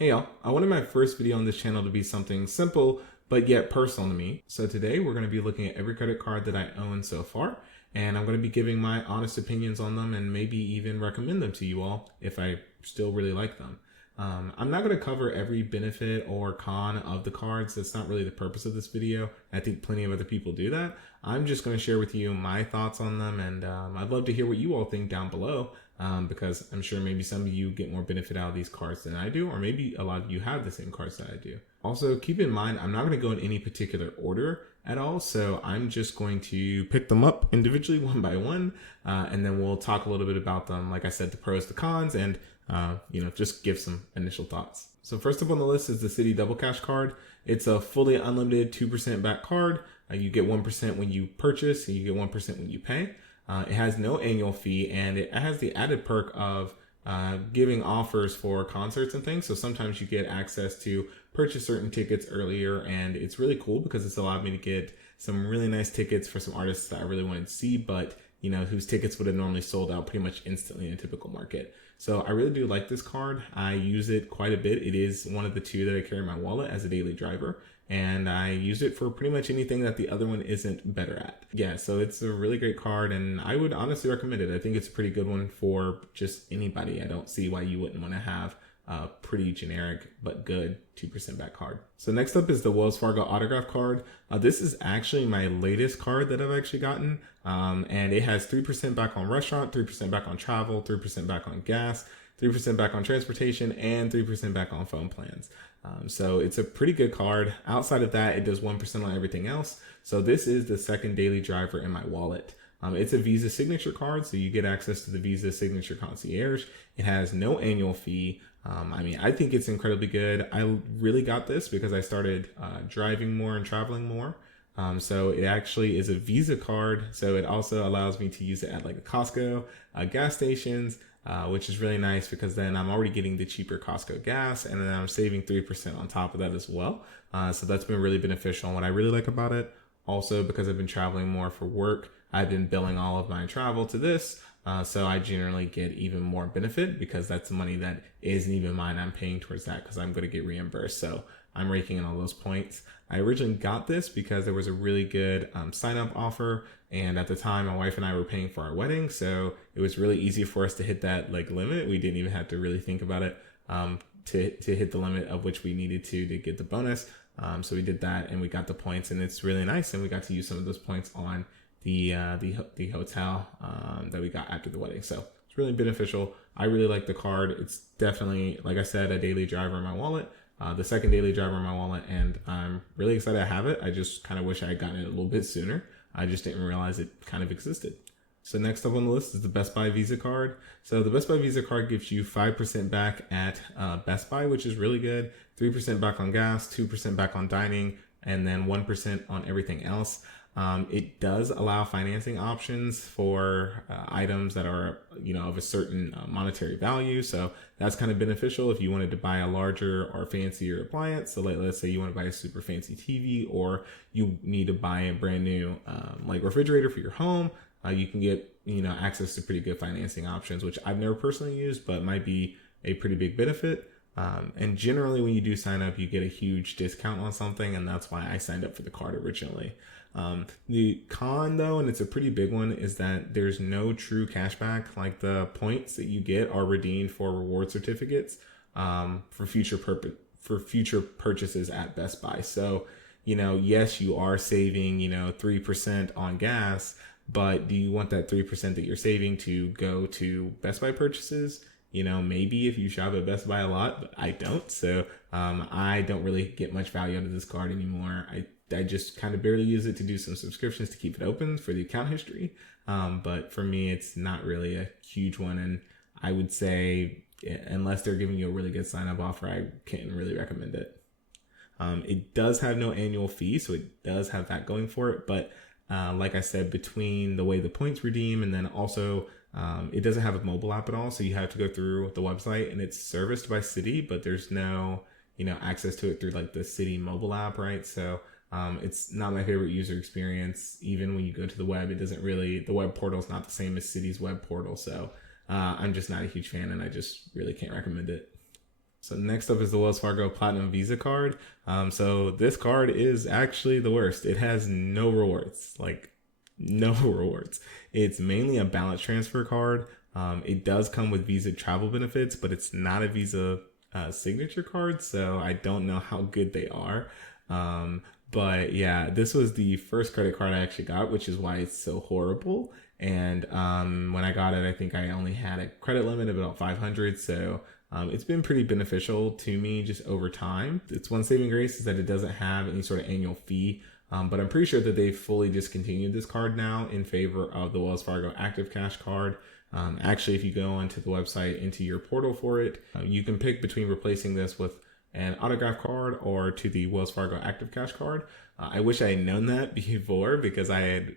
Hey y'all, I wanted my first video on this channel to be something simple but yet personal to me. So today we're going to be looking at every credit card that I own so far, and I'm going to be giving my honest opinions on them and maybe even recommend them to you all if I still really like them. I'm not going to cover every benefit or con of the cards. That's not really the purpose of this video. I think plenty of other people do that. I'm just going to share with you my thoughts on them, and I'd love to hear what you all think down below. Because I'm sure maybe some of you get more benefit out of these cards than I do, or maybe a lot of you have the same cards that I do. Also, keep in mind, I'm not going to go in any particular order at all, so I'm just going to pick them up individually one by one, and then we'll talk a little bit about them, like I said, the pros, the cons, and just give some initial thoughts. So first up on the list is the Citi Double Cash card. It's a fully unlimited 2% back card. You get 1% when you purchase, and you get 1% when you pay. It has no annual fee, and it has the added perk of giving offers for concerts and things. So sometimes you get access to purchase certain tickets earlier, and it's really cool because it's allowed me to get some really nice tickets for some artists that I really wanted to see, but whose tickets would have normally sold out pretty much instantly in a typical market. So I really do like this card. I use it quite a bit. It is one of the two that I carry in my wallet as a daily driver, and I use it for pretty much anything that the other one isn't better at. Yeah, so it's a really great card, and I would honestly recommend it. I think it's a pretty good one for just anybody. I don't see why you wouldn't want to have a pretty generic but good 2% back card. So next up is the Wells Fargo Autograph card. This is actually my latest card that I've actually gotten, and it has 3% back on restaurant, 3% back on travel, 3% back on gas, 3% back on transportation, and 3% back on phone plans. So it's a pretty good card. Outside of that, it does 1% on everything else. So this is the second daily driver in my wallet. It's a Visa signature card, so you get access to the Visa Signature Concierge. It has no annual fee. I think it's incredibly good. I really got this because I started driving more and traveling more. So it actually is a Visa card, so it also allows me to use it at like a Costco, gas stations, which is really nice because then I'm already getting the cheaper Costco gas, and then I'm saving 3% on top of that as well. So that's been really beneficial. And what I really like about it, also because I've been traveling more for work, I've been billing all of my travel to this. So I generally get even more benefit because that's money that isn't even mine. I'm paying towards that because I'm going to get reimbursed. So I'm raking in all those points. I originally got this because there was a really good sign up offer. And at the time, my wife and I were paying for our wedding. So it was really easy for us to hit that limit. We didn't even have to really think about it to hit the limit of which we needed to get the bonus. So we did that and we got the points, and it's really nice. And we got to use some of those points on the hotel that we got after the wedding. So it's really beneficial. I really like the card. It's definitely, like I said, a daily driver in my wallet, the second daily driver in my wallet, and I'm really excited to have it. I just kind of wish I had gotten it a little bit sooner. I just didn't realize it kind of existed. So next up on the list is the Best Buy Visa card. So the Best Buy Visa card gives you 5% back at Best Buy, which is really good. 3% back on gas, 2% back on dining, and then 1% on everything else. It does allow financing options for items that are, of a certain monetary value. So that's kind of beneficial if you wanted to buy a larger or fancier appliance. So let's say you want to buy a super fancy TV, or you need to buy a brand new refrigerator for your home. You can get, access to pretty good financing options, which I've never personally used, but might be a pretty big benefit. And generally when you do sign up, you get a huge discount on something. And that's why I signed up for the card originally. The con though, and it's a pretty big one, is that there's no true cashback. Like the points that you get are redeemed for reward certificates, for future purchases at Best Buy. So, yes, you are saving, 3% on gas, but do you want that 3% that you're saving to go to Best Buy purchases? Maybe if you shop at Best Buy a lot, but I don't. So I don't really get much value out of this card anymore. I just kind of barely use it to do some subscriptions to keep it open for the account history. But for me, it's not really a huge one. And I would say, unless they're giving you a really good sign up offer, I can't really recommend it. It does have no annual fee, so it does have that going for it. But like I said, between the way the points redeem and then also it doesn't have a mobile app at all. So you have to go through the website, and it's serviced by Citi, but there's no, access to it through like the Citi mobile app, right? So it's not my favorite user experience. Even when you go to the web, the web portal is not the same as Citi's web portal. So I'm just not a huge fan, and I just really can't recommend it. So next up is the Wells Fargo Platinum Visa card. So this card is actually the worst. It has no rewards, like no rewards. It's mainly a balance transfer card. It does come with Visa travel benefits, but it's not a Visa signature card, so I don't know how good they are. But yeah, this was the first credit card I actually got, which is why it's so horrible. And when I got it, I think I only had a credit limit of about 500. So it's been pretty beneficial to me just over time. Its one saving grace is that it doesn't have any sort of annual fee. But I'm pretty sure that they've fully discontinued this card now in favor of the Wells Fargo Active Cash card. Actually, if you go onto the website, into your portal for it, you can pick between replacing this with an autograph card or to the Wells Fargo Active Cash card. I wish I had known that before, because I had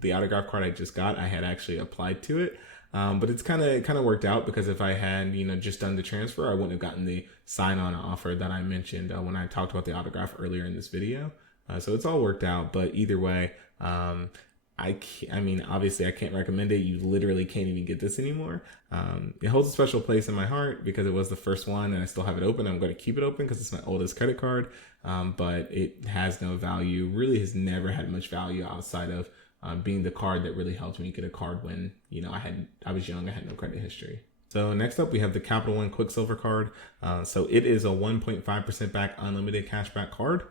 the autograph card I just got, I had actually applied to it. But it's kind of worked out, because if I had, just done the transfer, I wouldn't have gotten the sign-on offer that I mentioned when I talked about the autograph earlier in this video. So it's all worked out, but either way, I mean, obviously I can't recommend it. You literally can't even get this anymore. It holds a special place in my heart because it was the first one and I still have it open. I'm going to keep it open because it's my oldest credit card. But it has no value, really has never had much value outside of being the card that really helped me get a card when, I was young, I had no credit history. So next up, we have the Capital One Quicksilver card. So it is a 1.5% back unlimited cashback card.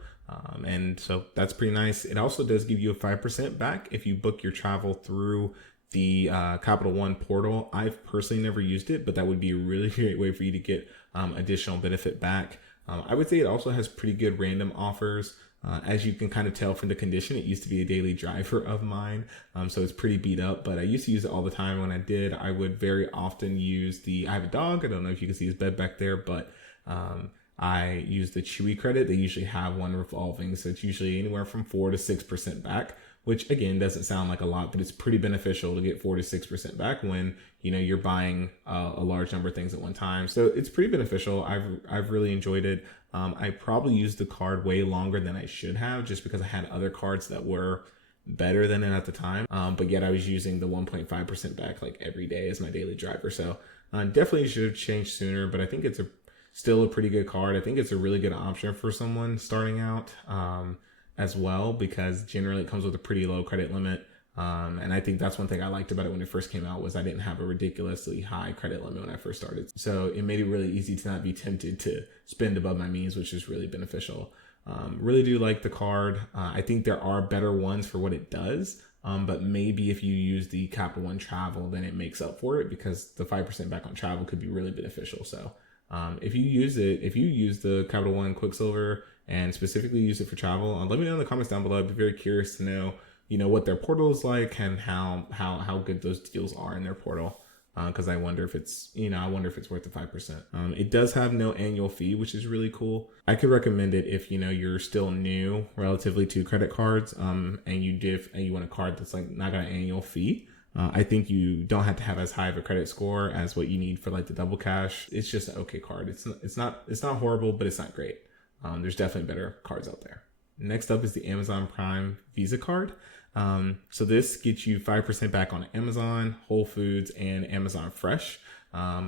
And so that's pretty nice. It also does give you a 5% back if you book your travel through the Capital One portal. I've personally never used it, but that would be a really great way for you to get additional benefit back. I would say it also has pretty good random offers. As you can kind of tell from the condition, it used to be a daily driver of mine. So it's pretty beat up, but I used to use it all the time. When I did, I would very often use I have a dog. I don't know if you can see his bed back there, but I use the Chewy credit. They usually have one revolving, so it's usually anywhere from 4 to 6% back, which again doesn't sound like a lot, but it's pretty beneficial to get 4 to 6% back when you're buying a large number of things at one time. So it's pretty beneficial. I've really enjoyed it. I probably used the card way longer than I should have, just because I had other cards that were better than it at the time. But yet I was using the 1.5% back like every day as my daily driver. So definitely should have changed sooner, but I think it's still a pretty good card. I think it's a really good option for someone starting out as well, because generally it comes with a pretty low credit limit. And I think that's one thing I liked about it when it first came out, was I didn't have a ridiculously high credit limit when I first started. So it made it really easy to not be tempted to spend above my means, which is really beneficial. Really do like the card. I think there are better ones for what it does. But maybe if you use the Capital One Travel, then it makes up for it, because the 5% back on travel could be really beneficial. So if you use the Capital One Quicksilver and specifically use it for travel, let me know in the comments down below. I'd be very curious to know, what their portal is like and how good those deals are in their portal. Because I wonder if it's worth the 5%. It does have no annual fee, which is really cool. I could recommend it if you're still new relatively to credit cards, and you want a card that's like not got an annual fee. I think you don't have to have as high of a credit score as what you need for like the double cash. It's just an okay card. It's not horrible, but it's not great. There's definitely better cards out there. Next up is the Amazon Prime Visa card. So this gets you 5% back on Amazon, Whole Foods, and Amazon Fresh.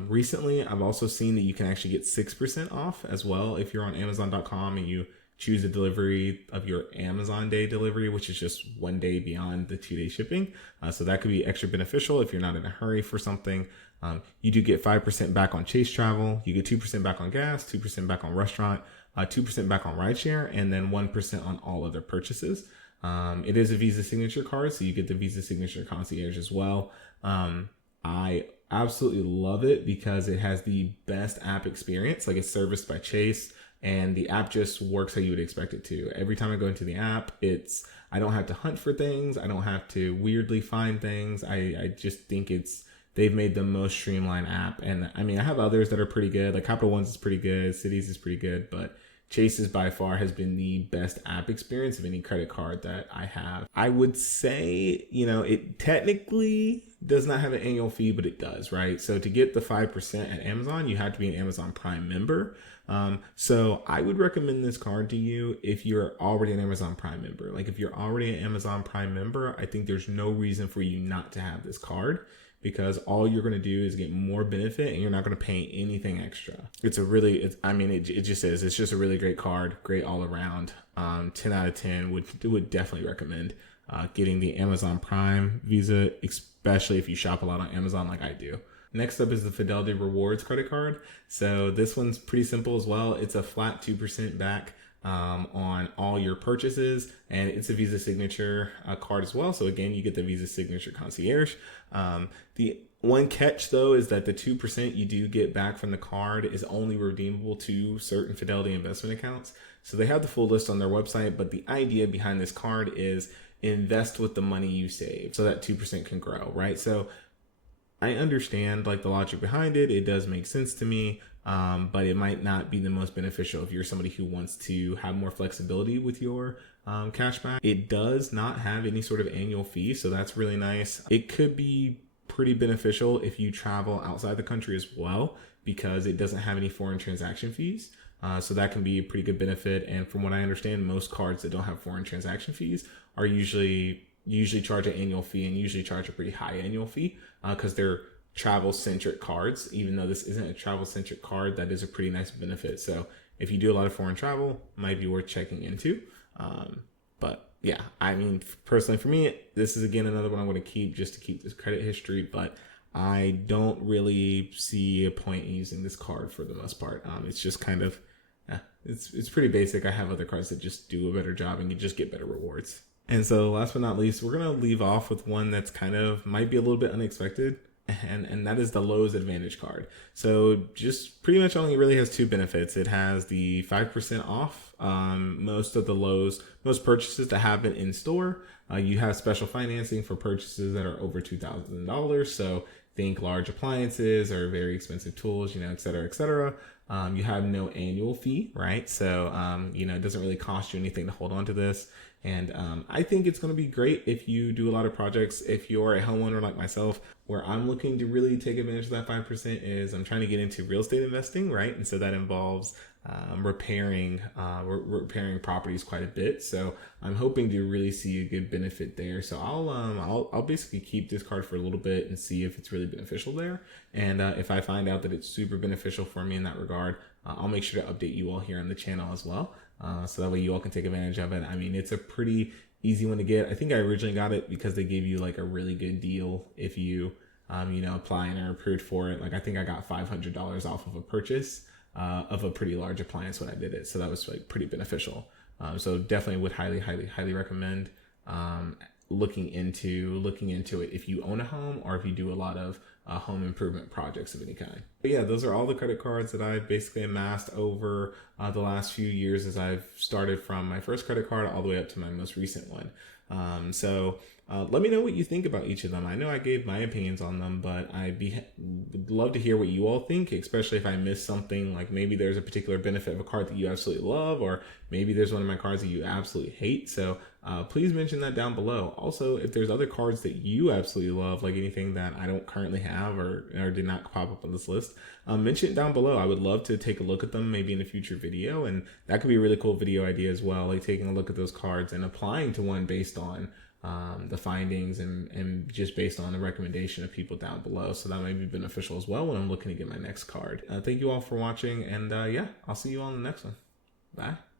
Recently, I've also seen that you can actually get 6% off as well if you're on Amazon.com and you choose a delivery of your Amazon Day delivery, which is just 1 day beyond the 2-day shipping. So that could be extra beneficial if you're not in a hurry for something. You do get 5% back on Chase Travel. You get 2% back on gas, 2% back on restaurant, 2% back on rideshare, and then 1% on all other purchases. It is a Visa Signature card, so you get the Visa Signature Concierge as well. I absolutely love it because it has the best app experience. Like, it's serviced by Chase, and the app just works how you would expect it to. Every time I go into the app, I don't have to hunt for things. I don't have to weirdly find things. I just think they've made the most streamlined app. And I mean, I have others that are pretty good. Like Capital One's is pretty good. Cities is pretty good, but Chase's by far has been the best app experience of any credit card that I have. I would say, it technically does not have an annual fee, but it does, right? So to get the 5% at Amazon, you have to be an Amazon Prime member. So I would recommend this card to you if you're already an Amazon Prime member. Like, if you're already an Amazon Prime member, I think there's no reason for you not to have this card, because all you're going to do is get more benefit and you're not going to pay anything extra. It just is. It's just a really great card, great all around. 10 out of 10 would definitely recommend getting the Amazon Prime Visa, especially if you shop a lot on Amazon like I do. Next up is the Fidelity Rewards credit card. So this one's pretty simple as well. It's a flat 2% back on all your purchases, and it's a Visa Signature card as well. So again, you get the Visa Signature Concierge. The one catch though is that the 2% you do get back from the card is only redeemable to certain Fidelity investment accounts. So they have the full list on their website, but the idea behind this card is invest with the money you save so that 2% can grow, right? So I understand like the logic behind it. It does make sense to me, but it might not be the most beneficial if you're somebody who wants to have more flexibility with your cashback. It does not have any sort of annual fee, so that's really nice. It could be pretty beneficial if you travel outside the country as well, because it doesn't have any foreign transaction fees. So that can be a pretty good benefit. And from what I understand, most cards that don't have foreign transaction fees are usually charge an annual fee, and usually charge a pretty high annual fee because they're travel-centric cards. Even though this isn't a travel-centric card, that is a pretty nice benefit. So if you do a lot of foreign travel, might be worth checking into. But yeah, I mean, personally for me, this is again another one I want to keep just to keep this credit history, but I don't really see a point in using this card for the most part. It's just kind of, it's pretty basic. I have other cards that just do a better job and you just get better rewards. And so last but not least, we're going to leave off with one that's kind of might be a little bit unexpected. And that is the Lowe's Advantage card. So just pretty much only really has two benefits. It has the 5% off most of the Lowe's, most purchases that happen in store. You have special financing for purchases that are over $2,000. So think large appliances or very expensive tools, et cetera, et cetera. You have no annual fee, right? So, it doesn't really cost you anything to hold on to this. And I think it's going to be great if you do a lot of projects. If you're a homeowner like myself, where I'm looking to really take advantage of that 5% is I'm trying to get into real estate investing, right? And so that involves repairing properties quite a bit. So I'm hoping to really see a good benefit there. So I'll basically keep this card for a little bit and see if it's really beneficial there. And if I find out that it's super beneficial for me in that regard, I'll make sure to update you all here on the channel as well. So that way you all can take advantage of it. I mean, it's a pretty easy one to get. I think I originally got it because they gave you like a really good deal if you, apply and are approved for it. Like I think I got $500 off of a purchase of a pretty large appliance when I did it. So that was like pretty beneficial. So definitely would highly recommend looking into it if you own a home or if you do a lot of home improvement projects of any kind. But yeah, those are all the credit cards that I've basically amassed over the last few years as I've started from my first credit card all the way up to my most recent one. So let me know what you think about each of them. I know I gave my opinions on them, but would love to hear what you all think, especially if I missed something, like maybe there's a particular benefit of a card that you absolutely love, or maybe there's one of my cards that you absolutely hate. So please mention that down below. Also, if there's other cards that you absolutely love, like anything that I don't currently have or did not pop up on this list, mention it down below. I would love to take a look at them maybe in a future video, and that could be a really cool video idea as well, like taking a look at those cards and applying to one based on the findings and just based on the recommendation of people down below. So that might be beneficial as well when I'm looking to get my next card. Thank you all for watching, and yeah, I'll see you all in the next one. Bye.